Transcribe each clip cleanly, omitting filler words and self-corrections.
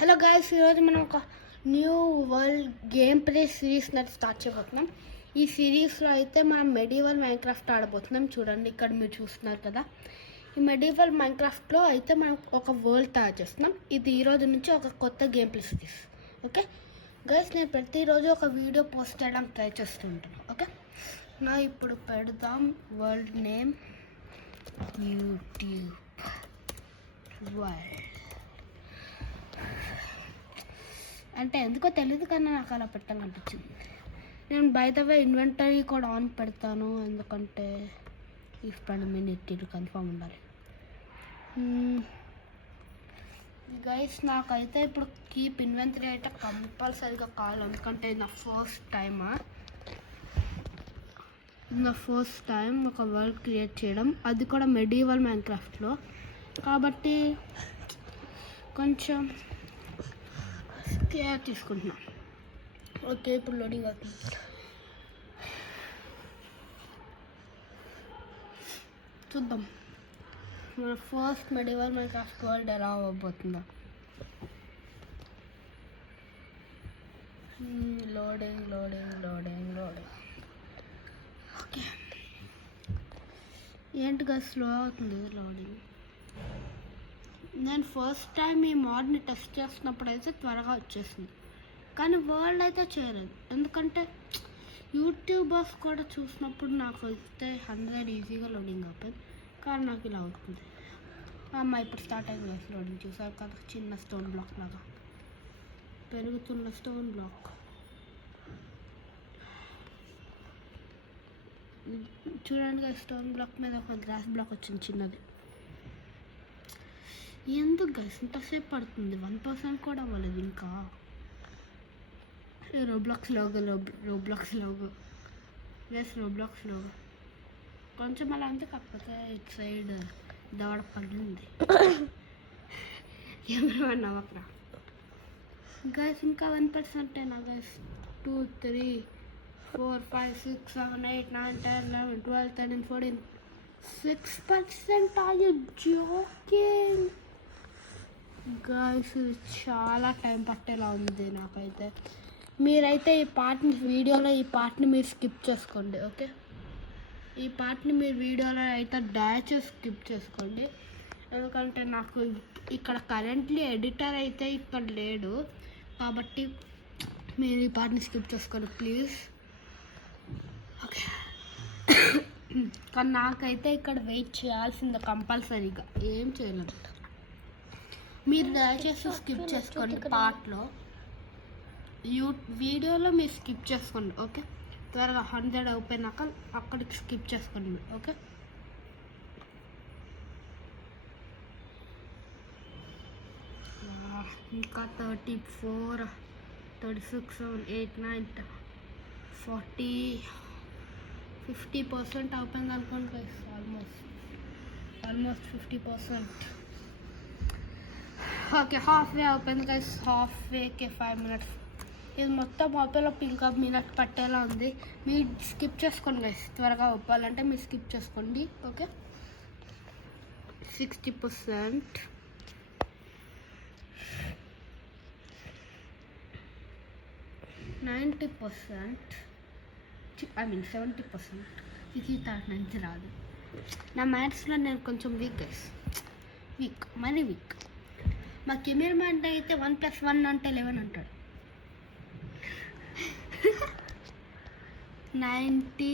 Hello guys, ఈరోజు మనం ఒక new world game play series start చేయబోతున్నాం. ఈ సిరీస్లో అయితే మనం మెడివల్ మైన్క్రాఫ్ట్ ఆడబోతున్నాం. చూడండి, ఇక్కడ మీరు చూస్తున్నారు కదా. ఈ మెడివల్ మైన్క్రాఫ్ట్లో అయితే మనం ఒక వరల్డ్ తయారు చేస్తున్నాం. ఇది ఈరోజు నుంచి ఒక కొత్త game play series. Okay guys, నేను ప్రతిరోజు ఒక వీడియో పోస్ట్ చేయడం ట్రై చేస్తూ ఉంటాను. ఓకే, నా ఇప్పుడు పెడదాం వరల్డ్ నేమ్ యూట్యూబ్ వరల్డ్. అంటే ఎందుకో తెలియదు కానీ నాకు అలా పెట్టాలనిపించింది. నేను బై ద వే ఇన్వెంటరీ కూడా ఆన్ పెడతాను, ఎందుకంటే ఇఫ్ పని మినిట్ ఇది కన్ఫర్మ్ ఉండాలి. గైస్, నాకైతే ఇప్పుడు కీప్ ఇన్వెంటరీ అయితే కంపల్సరీగా కావాలి, ఎందుకంటే నా ఫస్ట్ టైం ఒక వరల్డ్ క్రియేట్ చేయడం, అది కూడా మెడివల్ మైన్క్రాఫ్ట్లో. కాబట్టి కొంచెం కేర్ తీసుకుంటున్నా. ఓకే, ఇప్పుడు లోడింగ్ అవుతుంది. చూద్దాం మన ఫస్ట్ మెడివల్ మైన్క్రాఫ్ట్ వరల్డ్ ఎలా అవ్వబోతుందో. Loading loading loading loading. Okay, ఏంటిగా స్లో అవుతుంది లోడింగ్. నేను ఫస్ట్ టైం ఈ మోడ్ని టెస్ట్ చేస్తున్నప్పుడు అయితే త్వరగా వచ్చేసింది, కానీ వరల్డ్ అయితే చేయలేదు. ఎందుకంటే యూట్యూబర్స్ కూడా చూసినప్పుడు నాకు అయితే 100 ఈజీగా లోడింగ్ అవుతుంది, కానీ నాకు ఇలా అవుతుంది. అమ్మ ఇప్పుడు స్టార్ట్ అయింది లోడింగ్. చూసారు కదా, చిన్న స్టోన్ బ్లాక్ లాగా పెరుగుతున్న స్టోన్ బ్లాక్. చూడండి, స్టోన్ బ్లాక్ మీద ఒక గ్లాస్ బ్లాక్ వచ్చింది చిన్నది. ఎందుకు గైస్ ఇంతసేపు పడుతుంది? 1% కూడా అవ్వలేదు ఇంకా. రోబ్లాక్స్ లోగో కొంచెం అలా అంతే, కాకపోతే ఇటు సైడ్ దవడ పడింది. కెమెరా నవ్వకరా గైస్. ఇంకా 1%ఏనా guys? 2, 3, 4, 5, 6, 7, 8, 9, 10, 11, 12, 13, 14, 6%. Are you joking? Guys, ఇది చాలా టైం పట్టేలా ఉంది నాకైతే. మీరైతే ఈ పార్ట్ని మీరు స్కిప్ చేసుకోండి. ఓకే, ఈ పార్ట్ని మీరు వీడియోలో అయితే దయచేసి స్కిప్ చేసుకోండి, ఎందుకంటే నాకు ఇక్కడ కరెంట్లీ ఎడిటర్ అయితే ఇక్కడ లేడు, కాబట్టి మీరు ఈ పార్ట్ని స్కిప్ చేసుకోండి ప్లీజ్. ఓకే, కానీ నాకైతే ఇక్కడ వెయిట్ చేయాల్సిందే కంపల్సరీగా, ఏం చేయలేదు. మీరు దయచేసి స్కిప్ చేసుకోండి పార్ట్లో, వీడియోలో మీరు స్కిప్ చేసుకోండి. ఓకే, త్వరగా 100 అయిపోయినాక అక్కడికి స్కిప్ చేసుకోండి. ఓకే, ఇంకా 34, 36, 7, 8, 9, 10, 40, 50% అయిపోయింది అనుకోండి. ఆల్మోస్ట్ 50%. ఓకే, హాఫ్ వే అయిపోయింది గైస్. Half వేకి 5 minutes. ఇది మొత్తం ఆపేలో ఇంకా మినిట్ పట్టేలా ఉంది. మీరు స్కిప్ చేసుకోండి గైస్, త్వరగా ఒప్పాలంటే మీరు స్కిప్ చేసుకోండి. ఓకే, 60%, 90%, 70%. ఇది నుంచి రాదు. నా మ్యాథ్స్లో నేను కొంచెం వీక్, మరీ వీక్. మా కెమెరా మ్యాన్ అయితే 1 + 1 అంటే 11 అంటాడు. 90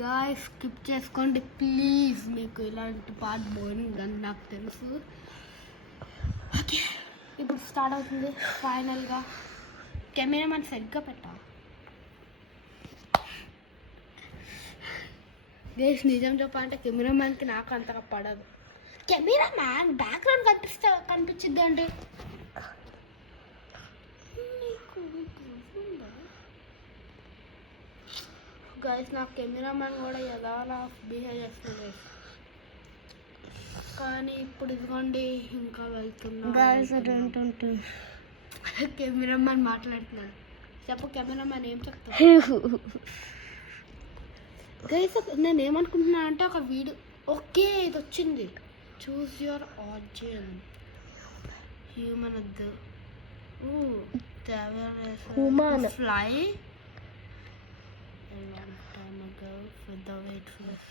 గాయ్స్, స్కిప్ చేసుకోండి ప్లీజ్. మీకు ఇలాంటి పార్ట్ బోరింగ్ అని నాకు తెలుసు. ఓకే, ఇప్పుడు స్టార్ట్ అవుతుంది ఫైనల్గా. కెమెరా మ్యాన్ సరిగ్గా పెట్టా గైస్. నిజం చెప్పాలంటే కెమెరా మ్యాన్కి నాకు అంతగా పడదు. కెమెరా మ్యాన్ బ్యాక్గ్రౌండ్ కనిపించింది అండి. గైస్, నా కెమెరా మ్యాన్ కూడా ఎలా బిహేవ్ చేస్తుంది, కానీ ఇప్పుడు ఇదిగోండి ఇంకా వెళ్తున్నా. కెమెరా మ్యాన్ మాట్లాడుతున్నాడు. చెప్పు కెమెరా మ్యాన్, ఏం చెప్తావు? గైస్, నేను ఏమనుకుంటున్నా అంటే ఒక వీడియో. ఓకే, ఇది వచ్చింది. Choose your audience. హ్యూమన్ వద్దు, Human. Fly. A long time ago, featherweight was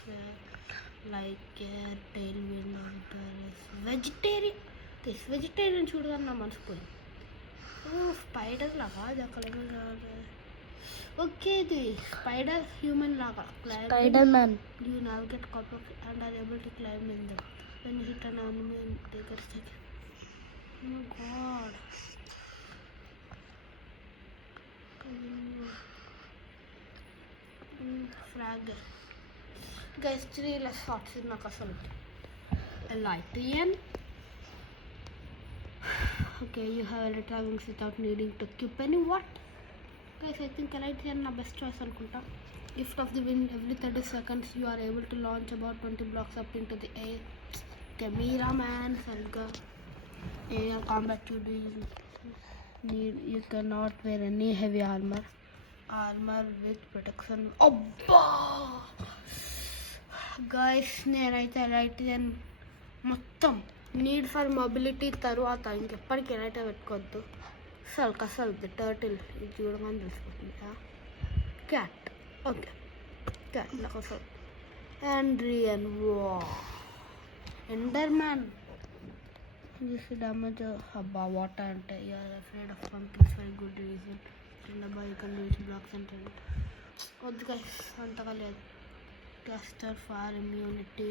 like a tailwind of Paris. Vegetarian. This vegetarian చూడగానే నా మనసిపోయింది. స్పైడర్ లాగా అది అక్కడ ఓకే ఇది స్పైడర్ హ్యూమన్ లాగా Spider-Man. You navigate copper and are able to climb in them when you hit an enemy in దగ్గర second. Oh God. Frag. Guys, 3 less thoughts in Nakasal. A Lytian. Okay, you have electra wings without needing to keep any what? Guys, I think a Lytian is best choice anukunta. Gift of the wind, every 30 seconds you are able to launch about 20 blocks up into the air. Camera man, Salga. Air combat you do need, you cannot wear any heavy armor with protection. అబ్బా guys నేనైతే elite మొత్తం need for mobility తర్వాత ఇంకెప్పటికీ elite పెట్టుకోవద్దు. అసలు turtle ఇది చూడగానే తెలిసిపోతుంది. Cat okay cat నాకు అసలు ఆండ్రియన్ వా Ender man this damage abba water ante you are afraid of pumpkins for a good reason and abba you can reach blocks and turn వద్దు గైస్ అంతగా లేదు. caster fire immunity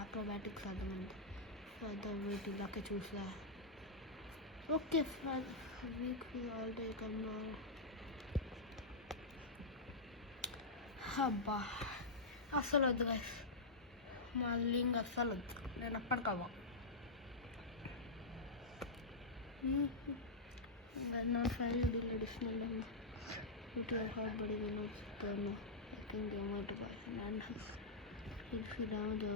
acrobatics అర్థమైంది. Further wait ఇలాగే చూసా. Okay week all day come అబ్బా అసలు వద్దు guys మళ్ళీ ఇంకా అస్సలు వద్దు. నేను అప్పటికవ్వ not finding additional into a hard body will not turn. I think they might buy and if you down the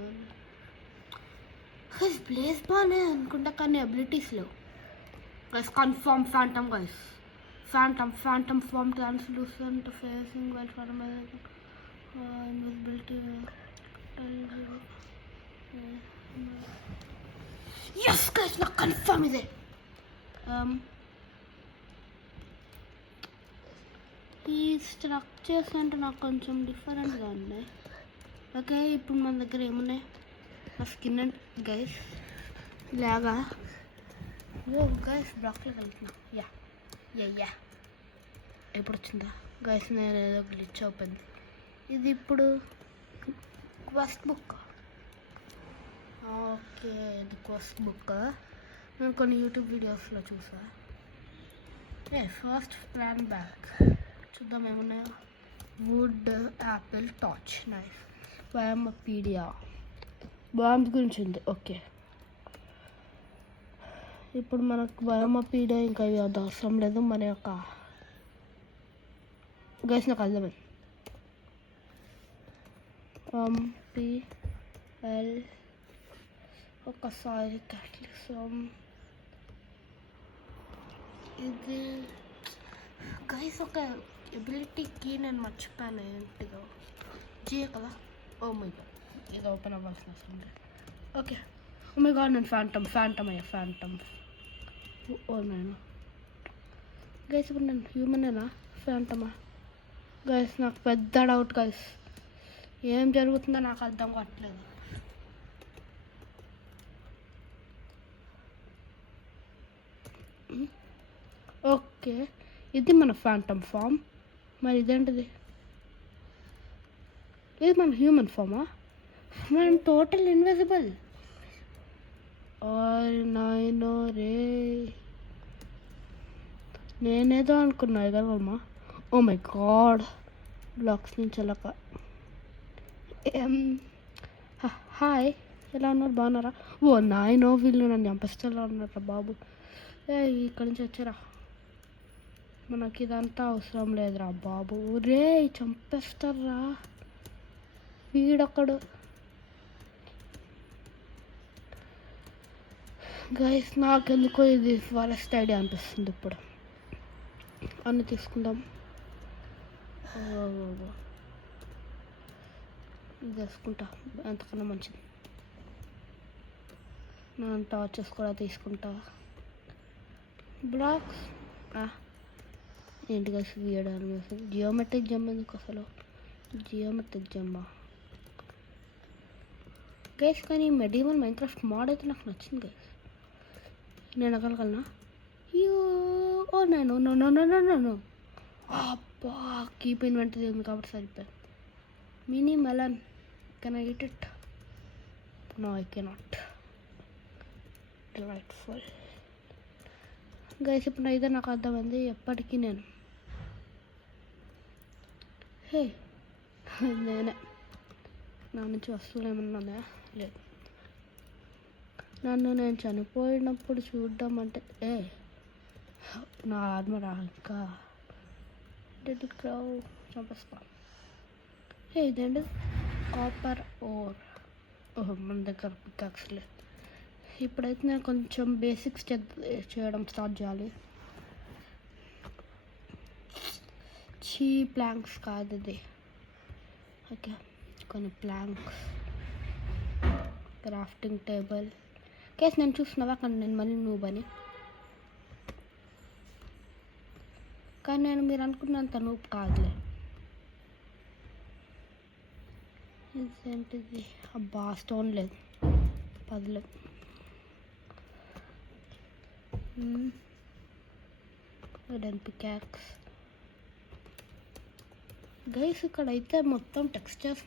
his blaze ball అనుకుంటా కానీ అబిలిటీస్ లో guys confirm phantom guys phantom form translucent phasing while form invisibility yes guys నాకు confirm ఇదే. ఈ structures అంటే నాకు కొంచెం డిఫరెంట్గా ఉన్నాయి. ఓకే ఇప్పుడు మన దగ్గర ఏమున్నాయి నా స్కిన్ అండ్ గైస్ లాగా గైస్ బ్లాక్లో వెళ్తున్నా. యా ఎప్పుడు వచ్చిందా గైస్ నేను ఏదో గ్లిచ్ ఓపెన్ ఇది ఇప్పుడు క్వెస్ట్ బుక్. ఓకే ఇది క్వెస్ట్ బుక్ నేను కొన్ని యూట్యూబ్ వీడియోస్లో చూసా. ఫస్ట్ ప్లాన్ బ్యాక్ చూద్దాం ఏమున్నాయో. వుడ్ యాపిల్ టార్చ్ నైఫ్ బయోమపీడియా బాంబ్స్ గురించి ఉంది. ఓకే ఇప్పుడు మనకు బయోమపీడియా ఇంకా ఇవి అవసరం లేదు. మన యొక్క గైస్ నాకు అర్థమైంది. పిఎల్ ఒకసారి క్యాట్లిసం ఇది గైస్ ఒక ఎబిలిటీకి నేను మర్చిపోయాను ఏంటిదో జియే కదా. ఓ మై గాడ్ ఇది ఓపెన్ అవ్వాల్సిన అవసరం లేదు. ఓకే ఓ మై గాడ్ నేను ఫ్యాంటమ్ అయ్యా ఫ్యాంటమ్. ఓ నేను గైస్ ఇప్పుడు నేను హ్యూమనేనా ఫ్యాంటమా గైస్ నాకు పెద్ద డౌట్ గైస్ ఏం జరుగుతుందో నాకు అర్థం కావట్లేదు. ఓకే ఇది మన ఫ్యాంటమ్ ఫామ్. మరి ఇదేంటిది ఇది మన హ్యూమన్ ఫామా? మనం టోటల్ ఇన్విజిబుల్. నాయనో రే నేనేదో అనుకున్నా ఎగరగలమా. ఓ మై గాడ్ బ్లాక్స్ నుంచి వెళ్ళక. హాయ్ ఎలా ఉన్నారు బాగున్నారా? ఓ నాయనో వీళ్ళు నన్ను చంపేస్తేలా ఉన్నారా బాబు. ఇక్కడి నుంచి వచ్చారా మనకి ఇదంతా అవసరం లేదురా బాబు. రే చంపేస్తారా వీడొక్కడు. గైస్ నాకెందుకో ఇది ఫారెస్ట్ ఐడియా అనిపిస్తుంది. ఇప్పుడు అన్నీ తీసుకుందాం. ఇది వేసుకుంటా ఎంతకన్నా మంచిది. నేను టార్చెస్ కూడా తీసుకుంటా. బ్లాక్స్ ఏంటి కలిసి వేయడానికి అసలు జియోమెట్రిక్ జమ్ ఎందుకు అసలు జియోమెట్రిక్ జమ్మా గైస్ కానీ మెడివల్ మైన్క్రాఫ్ట్ మోడ్ అయితే నాకు నచ్చింది గైస్ నేను అగలగలనా ఓ నేను అబ్బా కీప్ ఇన్వెంటరీ ఉంది కాబట్టి సరిపోయింది mini melon can I eat it no I cannot delightful guys ఇప్పుడు అయితే నాకు అర్థమైంది ఎప్పటికీ నేను హే నేనే నా నుంచి వస్తువులు ఏమన్నా ఉన్నాయా లేదు నన్ను నేను చనిపోయినప్పుడు చూడడం అంటే నా ఆర్మర్ ఇంకా డెడ్ క్రౌ చంపేస్తా ఇదేంటి కాపర్ ఓహో మన దగ్గర పికాక్స్ లేదు ఇప్పుడైతే నేను కొంచెం బేసిక్స్ చేయడం స్టార్ట్ చేయాలి ప్లాంక్స్ కాదు ఇది ఓకే కొన్ని ప్లాంక్స్ క్రాఫ్టింగ్ టేబుల్ కేసు నేను చూస్తున్నావా కానీ నేను మళ్ళీ నూబని కానీ నేను మీరు అనుకున్నంత నూపు కాదులే ఇదేంటిది అబ్బా స్టోన్ లేదు పదలేదు వుడెన్ పికాక్స్ గైస్ ఇక్కడైతే మొత్తం టెక్స్చర్స్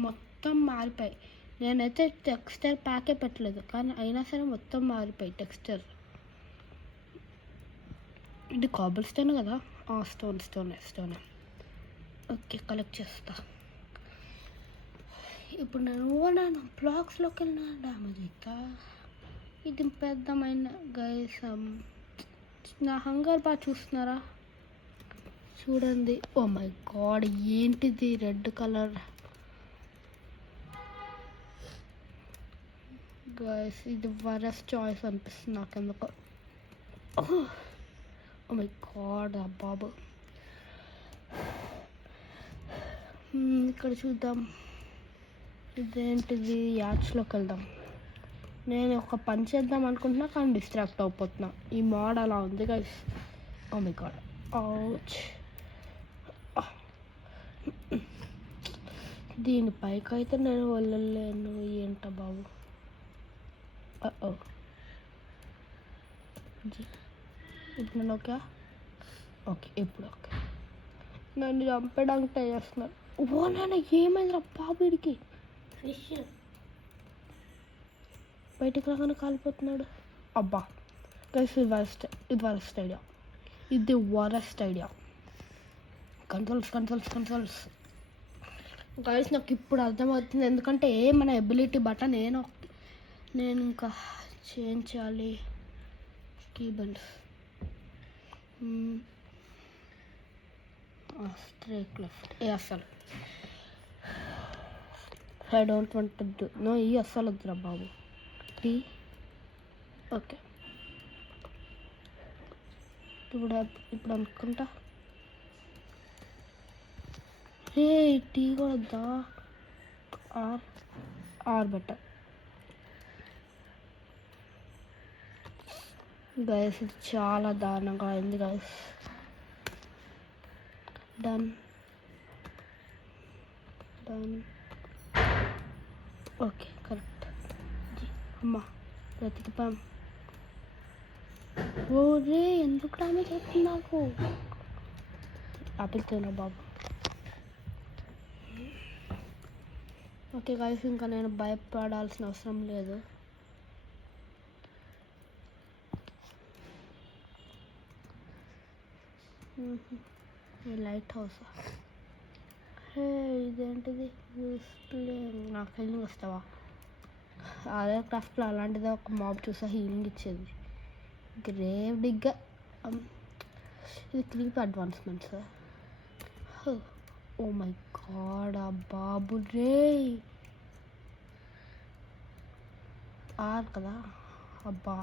మొత్తం మారిపోయాయి నేనైతే టెక్స్చర్ ప్యాకే పెట్టలేదు కానీ అయినా సరే మొత్తం మారిపోయాయి టెక్స్చర్ ఇది కాబుల్ స్టోన్ కదా స్టోన్ ఓకే కలెక్ట్ చేస్తా ఇప్పుడు నేను బ్లాక్స్లోకి వెళ్ళిన డ్యామేజ్ ఇంకా ఇది పెద్దమైన గైస్ నా హంగర్ బాగా చూస్తున్నారా చూడండి ఓ మై గాడ్ ఏంటిది రెడ్ కలర్ గైస్ ఇది వరస్ట్ చాయిస్ అనిపిస్తుంది నాకు ఎందుకో ఓ మై గాడ్ బాబు ఇక్కడ చూద్దాం ఇదేంటిది యాచ్లోకి వెళ్దాం నేను ఒక పని చేద్దాం అనుకుంటున్నా కానీ డిస్ట్రాక్ట్ అయిపోతున్నా ఈ మోడ్ అలా ఉంది guys oh my god ouch దీనిపైకి అయితే నేను వెళ్ళలేను ఏంట బాబు ఇప్పుడు నేను ఓకే ఇప్పుడు ఓకే నన్ను చంపడానికి ట్రై చేస్తున్నాను ఓ నాన్న ఏమైందిరా బాబు వీడికి ఫిష్ బయటికి రాగానే కాలిపోతున్నాడు అబ్బా గైస్ ఇది వరస్ట్ ఐడియా ఇది వరస్ట్ ఐడియా కంట్రోల్స్ గైస్ నాకు ఇప్పుడు అర్థమవుతుంది ఎందుకంటే మన ఎబిలిటీ బటన్ నేను ఇంకా చేంజ్ చేయాలి కీబోర్డ్స్ స్ట్రైక్ లెఫ్ట్ అసలు I don't want to do no అస్సలు వద్దురా బాబు ఓకే ఇప్పుడు అనుకుంటా టీ కూడా వద్దా ఆర్ బెటర్ గైస్ ఇది చాలా దారుణంగా అయింది గైస్ డన్ ఓకే కరెక్ట్ అమ్మా బ్రతికిపాం ఓరే ఎందుకు డామేజ్ అవుతుంది నాకు ఆపిస్తున్నా బాబు ఓకే గైస్ ఇంకా నేను భయపడాల్సిన అవసరం లేదు లైట్ హౌస్ ఇదేంటిది నాకు హీలింగ్ వస్తావా అదే క్రాఫ్ట్లో అలాంటిది ఒక మాబ్ చూసా హీలింగ్ ఇచ్చేది గ్రేవ్ డిగ్గా ఇది creep advancements oh my God ఆ బాబు రే ఆర్ కదా అబ్బా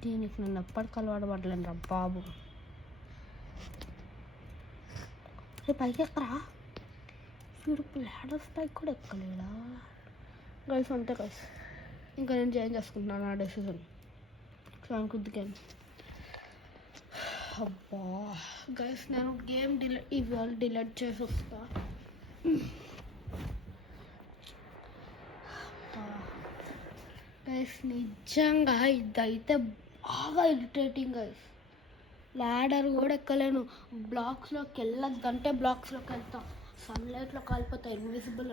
దీనికి నేను ఎప్పటికి అలవాటు పడలేను రా బాబు పైకి ఎక్కరా వీడు ల్యాడర్స్ పైకి కూడా ఎక్కలేడా గైస్ అంతే ఇంకా నేను చేంజ్ చేసుకుంటున్నాను ఆ డెసిషన్ సో అనుకుద్దికాను అబ్బా గైస్ నేను గేమ్ ఇవాళ డిలీట్ చేసి వస్తా. గైస్ నిజంగా ఇదైతే బాగా ఇరిటేటింగ్ గైస్. ల్యాడర్ కూడా ఎక్కలేను. బ్లాక్స్లోకి వెళ్ళొద్దంటే బ్లాక్స్లోకి వెళ్తా. సన్లైట్లో కాలిపోతా ఇన్విజిబుల్.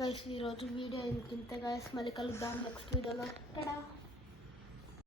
గైస్ ఈరోజు వీడియో ఇంతే గైస్. మళ్ళీ కలుద్దాం నెక్స్ట్ వీడియోలో.